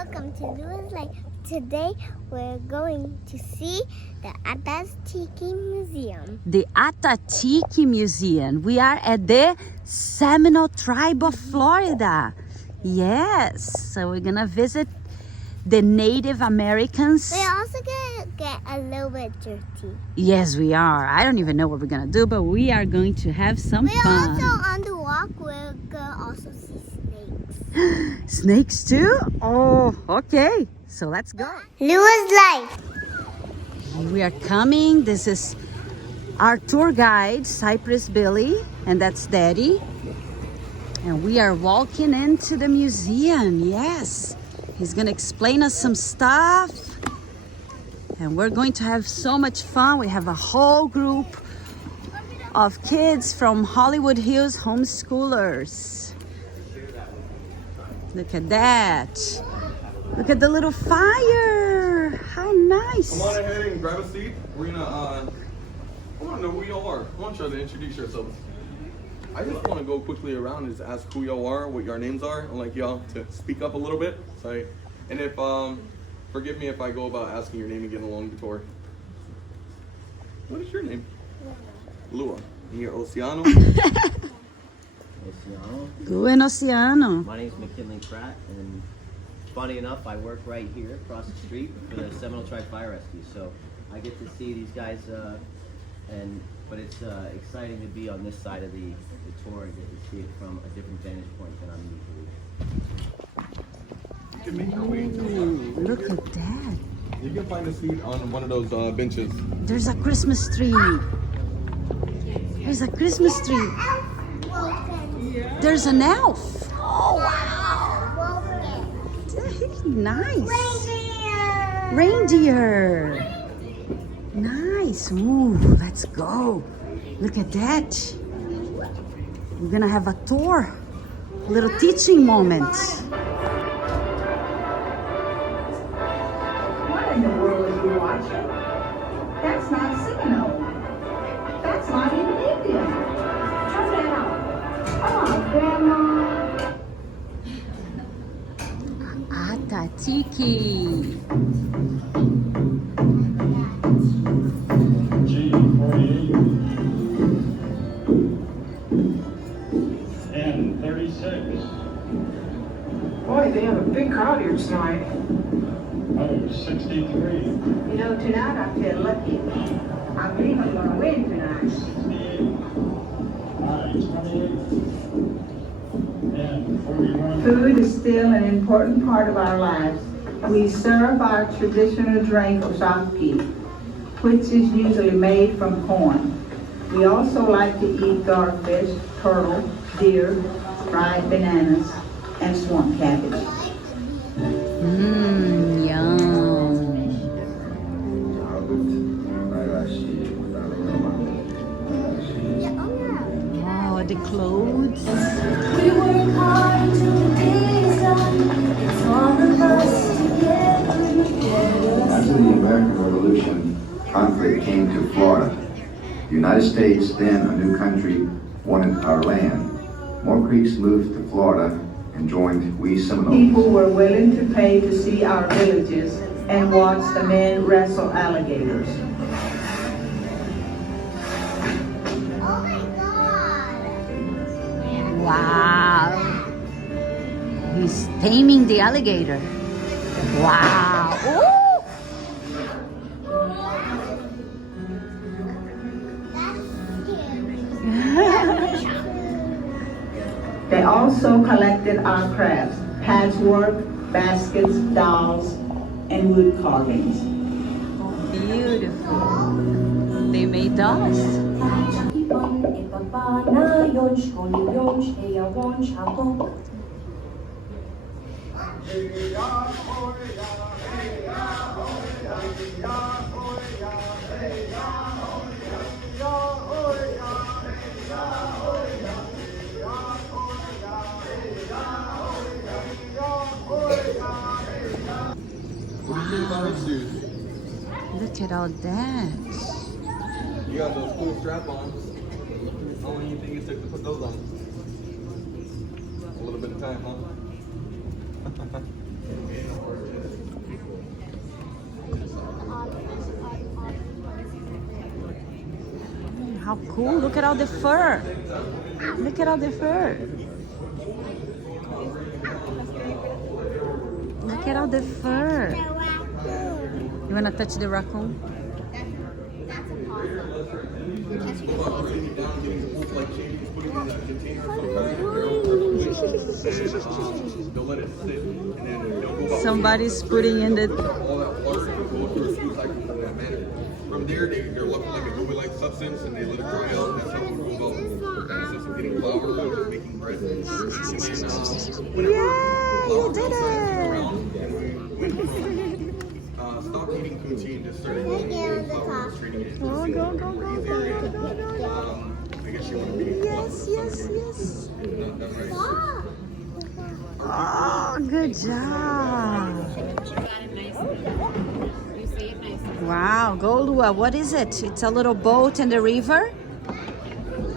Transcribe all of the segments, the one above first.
welcome to Lewis Lake. Today we're going to see the Ah-Tah-Thi-Ki Museum. The Ah-Tah-Thi-Ki Museum. We are at the Seminole tribe of Florida. Yes, so we're gonna visit the Native Americans. We're also gonna get a little bit dirty. Yes, we are. I don't even know what we're gonna do, but we are going to have some We're fun. also on the walk. We're gonna also see snakes. Snakes too? Oh, okay. So let's go. Lewis Lake. We are coming. This is our tour guide, Cypress Billy, and that's Daddy. And we are walking into the museum. Yes. He's gonna explain us some stuff. And we're going to have so much fun. We have a whole group of kids from Hollywood Hills Homeschoolers. Look at that. Look at the little fire. How nice. Come on ahead and grab a seat. We're gonna, I wanna know who y'all are. I want y'all to introduce yourselves. I just wanna go quickly around and just ask who y'all are, what your names are. I'd like y'all to speak up a little bit. Sorry. And if, forgive me if I go about asking your name and getting along the tour. What is your name? Lua. And you're Oceano? Oceano. Buen Oceano. My name is McKinley Pratt, and funny enough, I work right here across the street for the Seminole Tribe Fire Rescue. So I get to see these guys, but it's exciting to be on this side of the tour and get to see it from a different vantage point than I'm usually. You can make your way to the left. Look at that. You can find a seat on one of those benches. There's a Christmas tree. There's a Christmas tree. There's an elf. Oh, wow. Nice. Reindeer. Nice. Ooh, let's go. Look at that. We're gonna have a tour. A little teaching moment. What in the world are you watching? That's not Seminole. That's not even Indian. Turn that out. Come on, Grandma. Ah-Tah-Thi-Ki. And 36. Boy, they have a big crowd here tonight. Oh, 63. You know, tonight I feel lucky. I believe I'm going to win tonight. 68. 28. And 41. Food is still an important part of our lives. We serve our traditional drink, Ah-Tah-Thi-Ki, which is usually made from corn. We also like to eat garfish, turtle, deer, fried bananas, and swamp cabbage. Mmm, yum. Oh, the clothes. We work hard till the day is done. It's all of us together. After the American Revolution, conflict came to Florida. The United States, then a new country, wanted our land. More Creeks moved to Florida and joined we Seminoles. People were willing to pay to see our villages and watch the men wrestle alligators. Oh my God. Wow. He's taming the alligator. Wow. Ooh. They also collected our crafts, patchwork, baskets, dolls, and wood carvings. Beautiful. They made dolls. Look at all that. You got those cool strap-ons. How long do you think it took to put those on? A little bit of time, huh? how cool. Look at all the fur. Look at all the fur. Look at all the fur. You want to touch the raccoon? Somebody's putting in the... From there, they're looking like a gooey-like substance, and they let it dry out. That's how it would go about the process of getting flour and just making bread. And then, Yeah, you did it! Stopped eating poutine, just started eating flour and treating it. Go, go, go, go, go, go, go. I guess you want to be. Yes, yes, yes. That's right. Oh, good job. Wow, Goldua, what is it? It's a little boat in the river?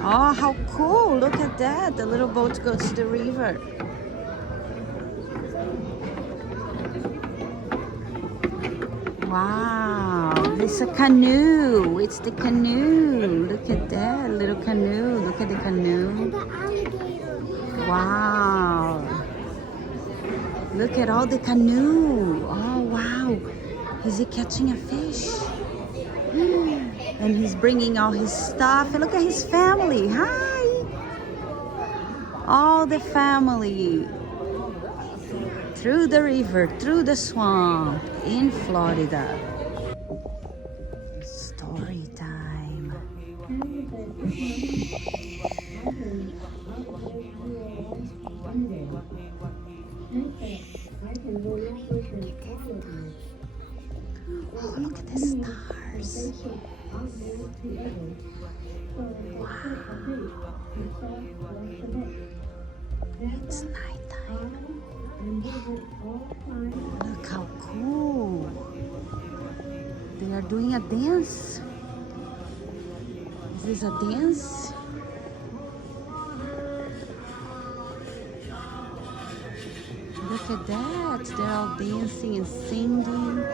Oh, how cool. Look at that. The little boat goes to the river. Wow, it's a canoe. It's the canoe. Look at that little canoe. Look at the canoe. Wow. Look at all the canoe. Oh, wow. Is he catching a fish? And he's bringing all his stuff. And look at his family. Hi. All the family. Through the river, through the swamp in Florida. Story time. Oh, look at the stars. Wow. It's nighttime. Look how cool. They are doing a dance. Is this a dance? Look at that. They're all dancing and singing.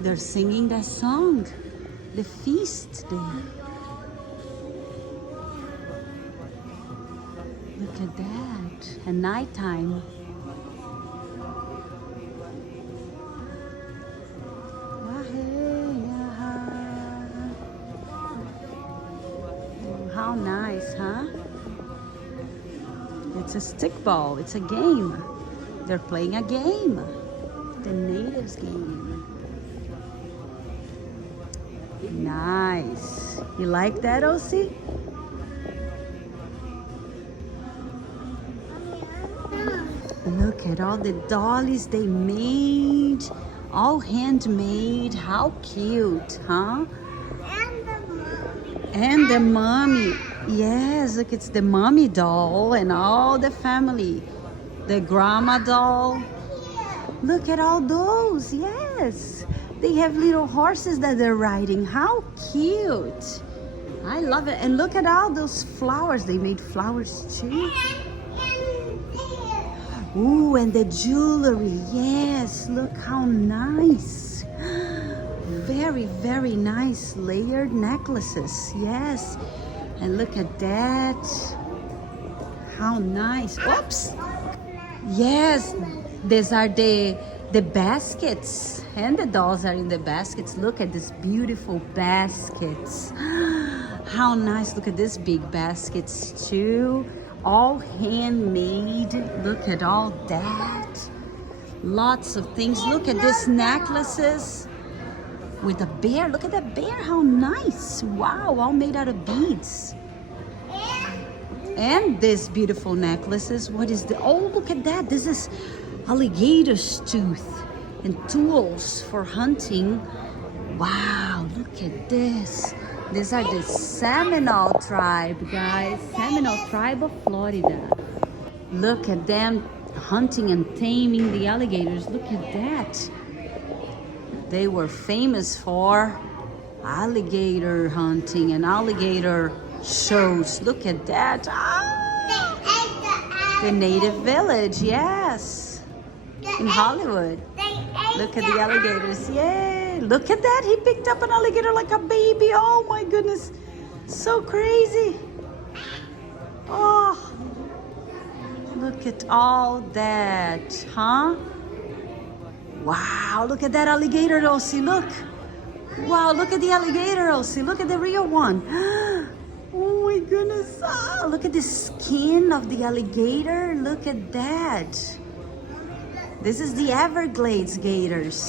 They're singing that song. The feast there. Look at that. At nighttime. How nice, huh? It's a stickball. It's a game. They're playing a game. The natives game. Nice. You like that, Osi? Look at all the dollies they made. All handmade. How cute, huh? And the mommy. Yes, look, it's the mommy doll and all the family. The grandma doll. Look at all those. Yes. They have little horses that they're riding. How cute. I love it. And look at all those flowers. They made flowers too. Ooh, and the jewelry. Yes, look how nice. Very, very nice layered necklaces. Yes. And look at that. How nice. Oops. Yes, these are the baskets. And the dolls are in the baskets. Look at these beautiful baskets. How nice. Look at these big baskets too. All handmade. Look at all that. Lots of things. Look at these necklaces with a bear. Look at that bear. How nice. Wow, all made out of beads. And these beautiful necklaces. What is the... Oh, look at that. This is alligator's tooth and tools for hunting. Wow, look at this. These are the Seminole tribe, guys. Seminole tribe of Florida. Look at them hunting and taming the alligators. Look at that. They were famous for alligator hunting and alligator shows. Look at that. Ah! The native village, yes. In Hollywood. Look at the alligators. Yay. Look at that. He picked up an alligator like a baby. Oh my goodness. So crazy. Oh, look at all that, huh? Wow, look at that alligator, Elsie, look. Wow, look at the alligator, Elsie. Look at the real one. Oh my goodness. Ah, look at the skin of the alligator. Look at that. This is the Everglades gators.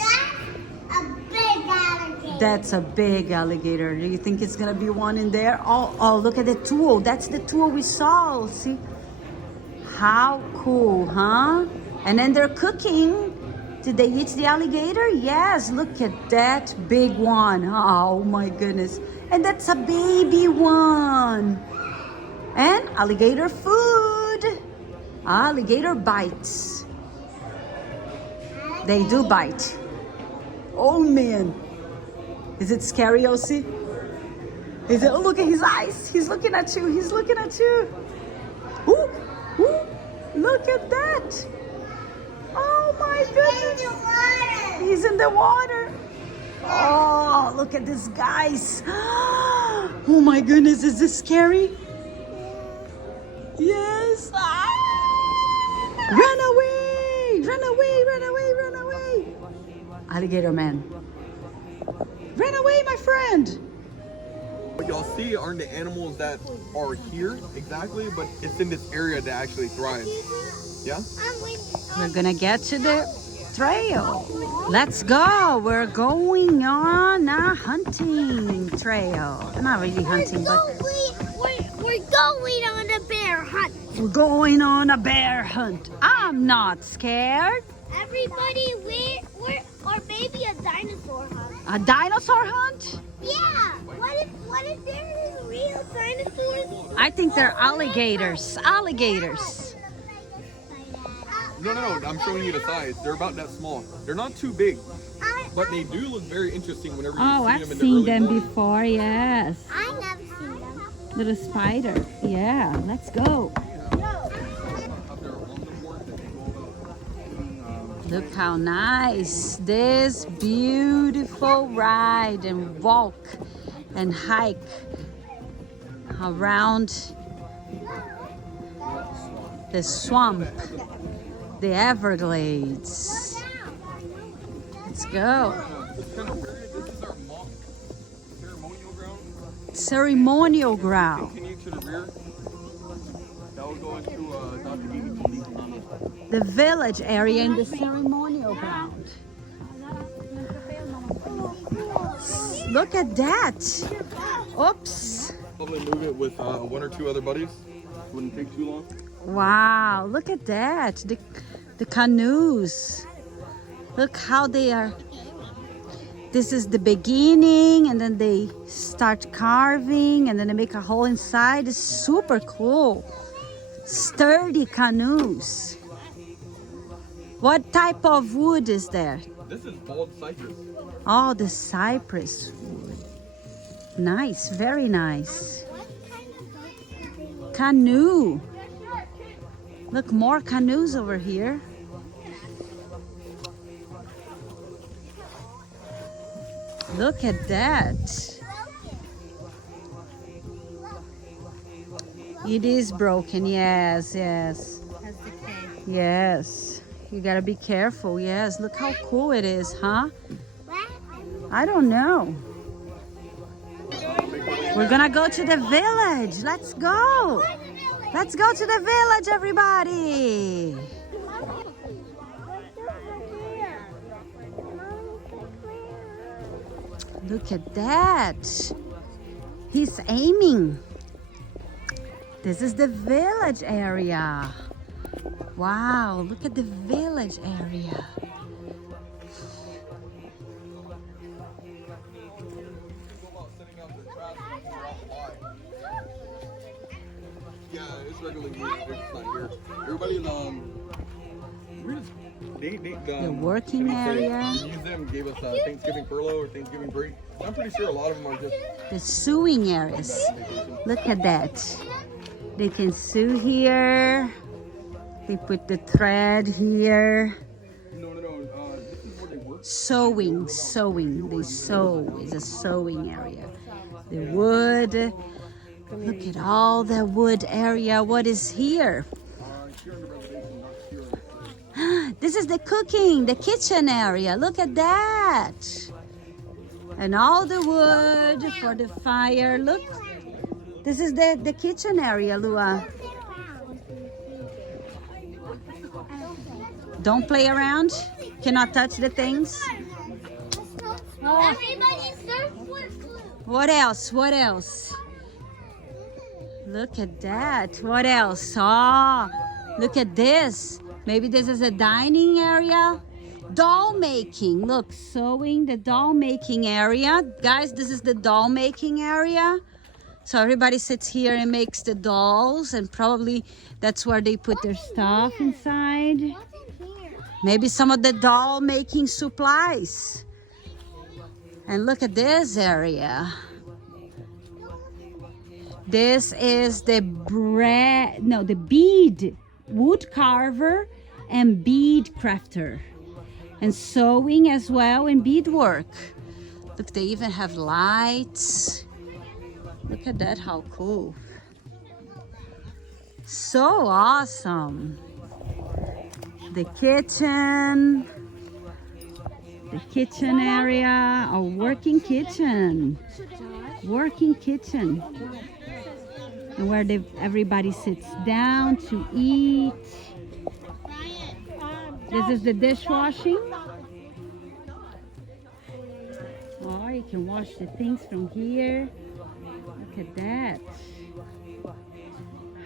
A big alligator. That's a big alligator. Do you think it's gonna be one in there? Oh, look at the tool. That's the tool we saw. See? How cool, huh? And then they're cooking. Did they eat the alligator? Yes, look at that big one. Oh my goodness. And that's a baby one. And alligator food. Alligator bites. They do bite. Oh man. Is it scary, Elsie? Is it? Oh, look at his eyes. He's looking at you. He's looking at you. Ooh, ooh, look at that. Oh my goodness. He's in the water. Oh, look at this, guys. Oh my goodness, is this scary? Yes. Ah! Run away! Run away, run away, run away. Alligator man. Run away, my friend. What y'all see aren't the animals that are here exactly, but it's in this area that actually thrive. Yeah? We're gonna get to the trail. Let's go. We're going on a hunting trail. Not really hunting, but We're going on a bear hunt. we're going on a bear hunt. I'm not scared. Everybody, or maybe a dinosaur hunt. A dinosaur hunt? Yeah. What if there is real dinosaurs? I think they're alligators. Alligators. No, I'm showing you the size. They're about that small. They're not too big, but they do look very interesting whenever you Oh, see I've them in the seen early them morning. before, yes. I never seen them. Little spider. Yeah, let's go. Look how nice this beautiful ride and walk and hike around the swamp, the Everglades. Let's go. This is our mock ceremonial ground. Ceremonial ground. Continue to the rear. That will go into Ah-Tah-Thi-Ki. The village area in the ceremonial ground. Look at that. Oops. Probably move it with one or two other buddies. Wouldn't take too long. Wow, look at that. The canoes. Look how they are. This is the beginning, and then they start carving, and then they make a hole inside. It's super cool. Sturdy canoes. What type of wood is there? This is bald cypress. Oh, the cypress wood. Nice, very nice. Canoe. Look, more canoes over here. Look at that. It is broken, yes, yes. Yes. You gotta be careful, yes. Look how cool it is, huh? I don't know. We're gonna go to the village. Let's go. Let's go to the village, everybody. Look at that. He's aiming. This is the village area. Wow, look at the village area. Yeah, it's regularly used. They're just not here. Everybody's The working area. Use them, gave us Thanksgiving furlough or Thanksgiving break. I'm pretty sure a lot of them are just The sewing areas. Look at that. They can sew here. They put the thread here. no. This is where they work. Sewing. They sew. It's a sewing area. The wood. Look at all the wood area. What is here? This is the cooking, the kitchen area. Look at that. And all the wood for the fire. Look, this is the kitchen area, Lua. Don't play around. Cannot touch the things. What else? What else? Look at that. What else? Oh, look at this. Maybe this is a dining area. Doll making. Look, sewing, the doll making area. Guys, this is the doll making area. So everybody sits here and makes the dolls, and probably that's where they put their stuff inside. Maybe some of the doll making supplies. And look at this area. This is the bead wood carver and bead crafter, and sewing as well and beadwork. Look, they even have lights. Look at that, how cool. So awesome. The kitchen area, a working kitchen. And where everybody sits down to eat. This is the dishwashing. Oh, you can wash the things from here. Look at that.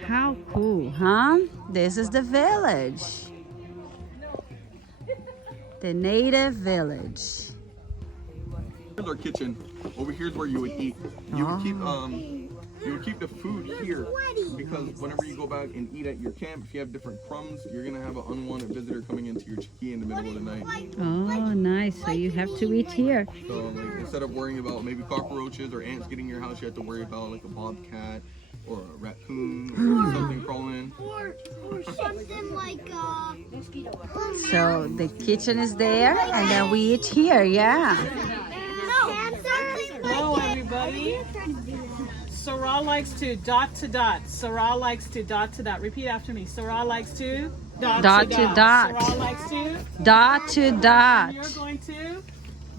How cool, huh? This is the village. The native village. Here's our kitchen. Over here is where you would eat. You would keep the food here, because whenever you go back and eat at your camp, if you have different crumbs, you're gonna have an unwanted visitor coming into your chickee in the middle of the night. Oh, nice. So you have to eat here. So like, instead of worrying about maybe cockroaches or ants getting in your house, you have to worry about like a bobcat or a raccoon or something crawling. Or something like So the kitchen is there, and then we eat here, yeah. Hello, everybody. Sarah likes to dot to dot. Sarah likes to dot to dot. Repeat after me. Sarah likes to dot to dot. Sarah likes to dot to dot. And you're going to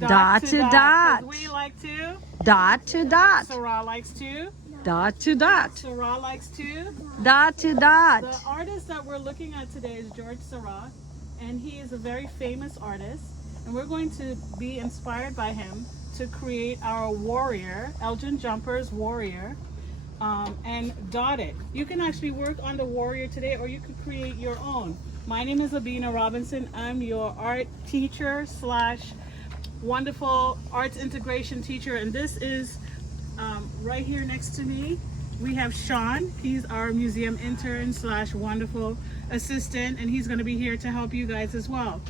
Dot to dot. We like to Dot to dot. Sarah likes to Dot to dot. Sarah likes to Dot to dot. The artist that we're looking at today is George Sarah, and he is a very famous artist, and we're going to be inspired by him to create our warrior, Elgin Jumper's warrior, and dot it. You can actually work on the warrior today, or you could create your own. My name is Abina Robinson. I'm your art teacher / wonderful arts integration teacher, and this is right here next to me. We have Sean. He's our museum intern / wonderful assistant, and he's going to be here to help you guys as well.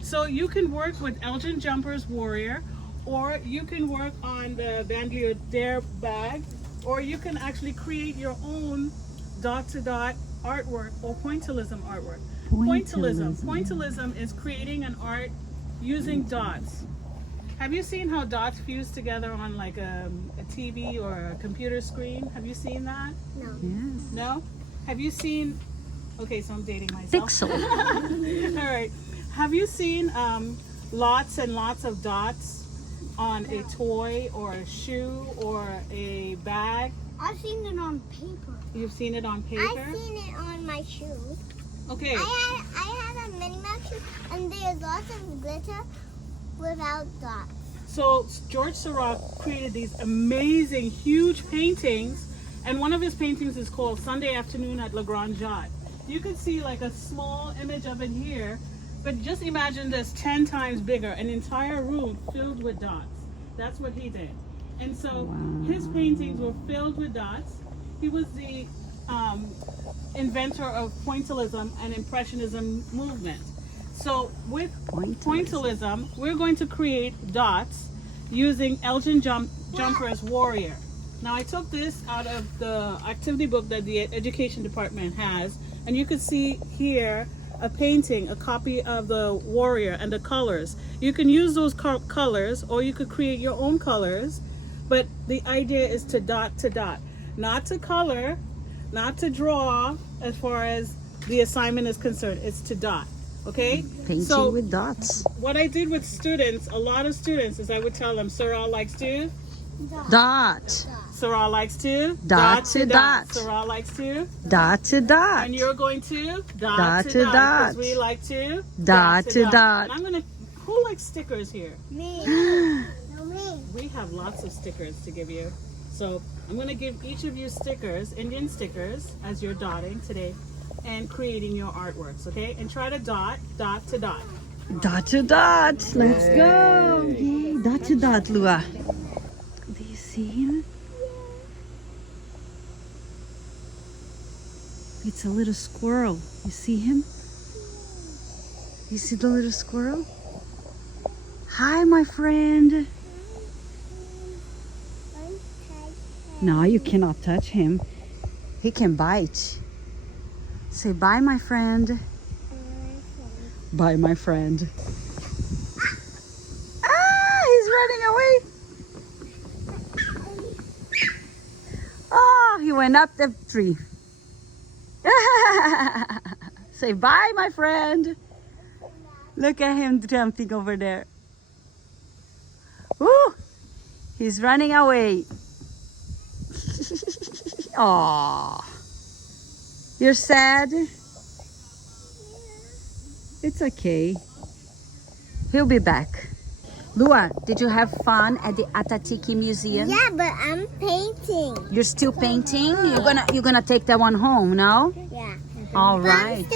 So you can work with Elgin Jumper's warrior, or you can work on the bandolier bag, or you can actually create your own dot-to-dot artwork or pointillism artwork. Pointillism is creating an art using dots. Have you seen how dots fuse together on like a TV or a computer screen? Have you seen that? No. Yes. No? Have you seen, okay, so I'm dating myself. Pixel. All right. Have you seen lots and lots of dots on a toy or a shoe or a bag? I've seen it on paper. You've seen it on paper? I've seen it on my shoes. Okay. I had a Minnie Mouse shoe, and there's lots of glitter without dots. So George Seurat created these amazing, huge paintings, and one of his paintings is called Sunday Afternoon at Le Grand Jatte. You can see like a small image of it here, but just imagine this 10 times bigger, an entire room filled with dots. That's what he did. And so his paintings were filled with dots. He was the inventor of pointillism and impressionism movement. So with pointillism, we're going to create dots using Elgin Jumper's warrior. Now I took this out of the activity book that the education department has, and you can see here a painting, a copy of the warrior and the colors. You can use those colors, or you could create your own colors, but the idea is to dot to dot. not to color, not to draw as far as the assignment is concerned. It's to dot. Okay? Painting So with dots. what I did with students, a lot of students, is I would tell them, Sarah likes to, Dot. Sarah likes to, Dot to dot. Sarah likes to, Dot to dot. and you're going to Dot to dot. dot. Because we like to Dot to dot. And I'm gonna, who likes stickers here? Me. No, me. We have lots of stickers to give you. So I'm going to give each of you stickers, Indian stickers, as you're dotting today and creating your artworks, okay? And try to dot to dot. Dot to dot. Let's go. Yay. Dot to dot, Lua. Do you see him? It's a little squirrel. You see him? You see the little squirrel? Hi, my friend. No, you cannot touch him. He can bite. Say bye, my friend. Bye, my friend. Ah, he's running away. Oh, he went up the tree. Say bye, my friend. Look at him jumping over there. Woo! He's running away. Aw. You're sad? It's okay. He'll be back. Lua, did you have fun at the Ah-Tah-Thi-Ki Museum? Yeah, but I'm painting. You're still painting? You're gonna take that one home, no? Yeah. All right.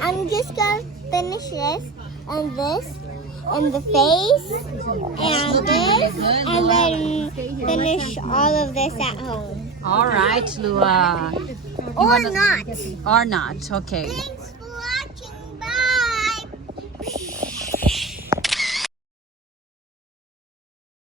I'm just gonna finish this and this and the face and this and then finish all of this at home. All right, Lua. Or not. Or not. Okay. Thanks